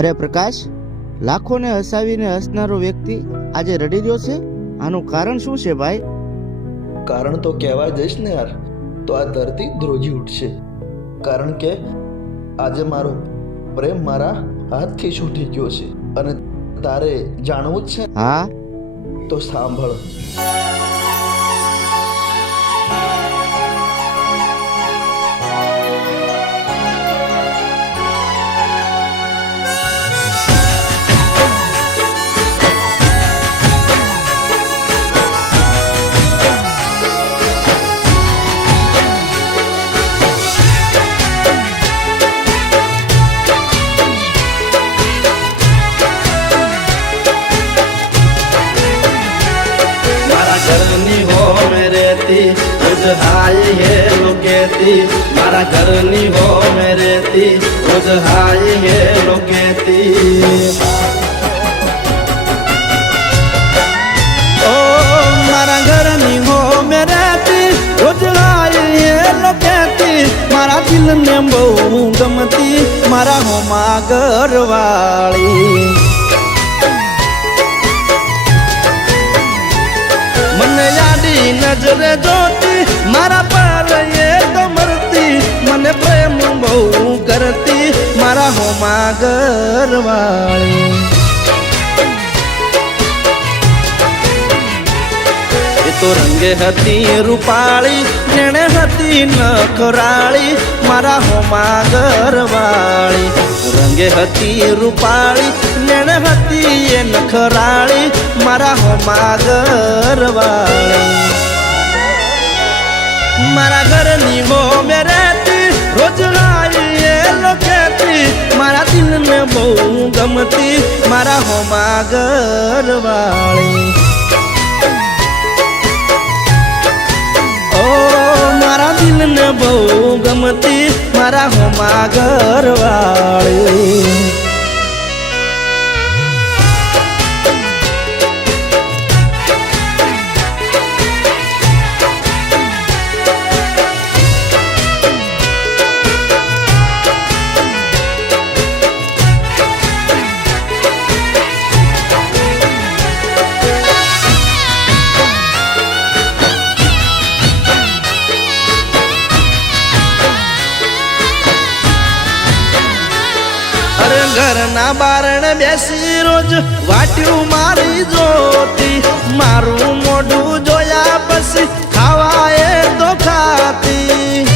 અરે પ્રકાશ, લાખોને હસાવીને હસનારો વ્યક્તિ આજે રડી રહ્યો છે. આનું કારણ શું છે ભાઈ? કારણ તો કહેવા જઈશ ને યાર તો આ ધરતી ધ્રુજી ઉઠશે. કારણ કે આજે મારો પ્રેમ મારા હાથથી છૂટી ગયો છે અને તારે જાણવું જ છે. હા તો સાંભળ. घरनी हो मेरे ती रोज हाय हे लोकेती मारा घरनी हो मेरे ती रोज हाय हे लोकेती ओ मारा घरनी हो मेरे ती रोज हाय हे लोकेती मारा दिल ने बहु गमती मारा हो घरवाળી મને યાદી નજરે જોતી મારા પર એ તો મરતી મને પ્રેમ બહુ કરતી મારા હોમા ઘરવાળી એ તો રંગે હતી રૂપાળી નેણે હતી નખરાળી મારા હોમા ઘરવાળી રંગે હતી રૂપાળી નેણે હતી એ નખરાળી મારા હોમા ઘરવાળી મારા ઘરની હો મેરેતી રોજ હાય એ લોકેતી મારા દિલને બહુ ગમતી મારા હોમા ઘરવાળી ઓ મારા દિલને બહુ ગમતી મારા હોમા ઘરવાળી ઘરના બારણે બેસી રોજ વાટ્યું મારી જોતી મારું મોઢું જોયા પછી ખાવા એ તો ખાતી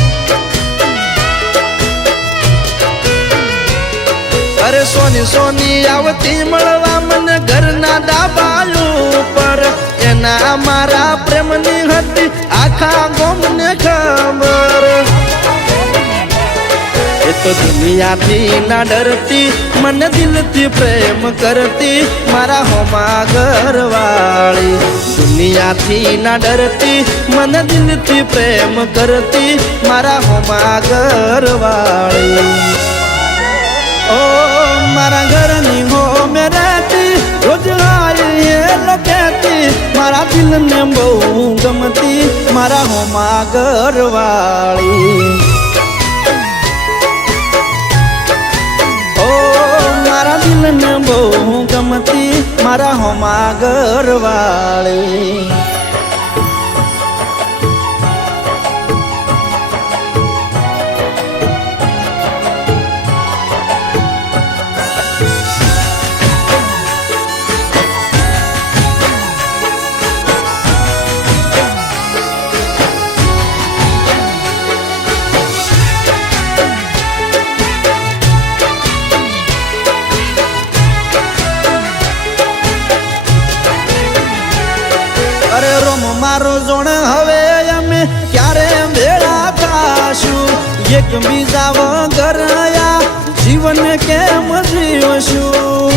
અરે સોની સોની આવતી મળવા મને ઘરના ડાબાયું પર એના મારા પ્રેમની હતી આખા ગામને ખબર એ તો દુનિયાથી ના ડરતી મને દિલથી પ્રેમ કરતી મારા હોમા ઘરવાળી દુનિયાથી ના ડરતી મને દિલથી પ્રેમ કરતી મારા હોમા ઘરવાળી ઓ મારા ઘરની હો મેરેતી રોજ હાય એ લોકેતી મારા દિલને બહુ ગમતી મારા હોમા ઘરવાળી મારા દિલને બહુ ગમતી મારા હોમા ઘરવાળી અરે રોમ મારો જોણ હવે અમે ક્યારે ભેળા થાશું એક બીજા વગર આ જીવન કેમ જીવશું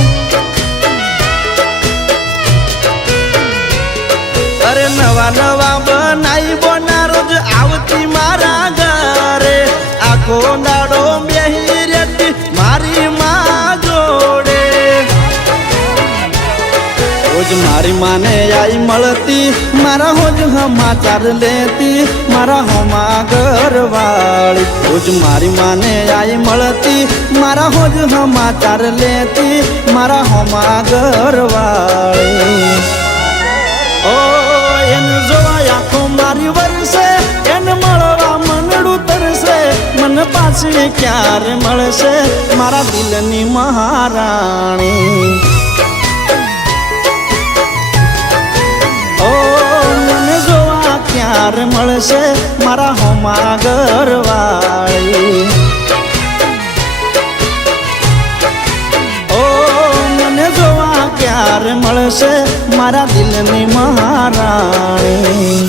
અરે નવા નવા બનાઈ બોના રોજ આવતી મારા ઘરે આખો દાડો બેહી રહેતી મારી માં જોડે રોજ રોજ મારી માને આઈ મળતી, મારા હોજ સમાચાર લેતી, મારા હોમા ઘરવાળી. રોજ મારી માને આઈ મળતી, મારા હોજ સમાચાર લેતી, મારા હોમા ઘરવાળી. ઓ એને જોવા આંખો મારી વરસે, એને મળવા મનડું તરસે, મને પાછી ક્યારે મળશે મારા દિલની મહારાણી. ઓ મને જોવા ક્યારે મળશે મારા હોમા ઘરવાળી. ઓ મને જોવા ક્યારે મળશે મારા દિલની મહારાણી.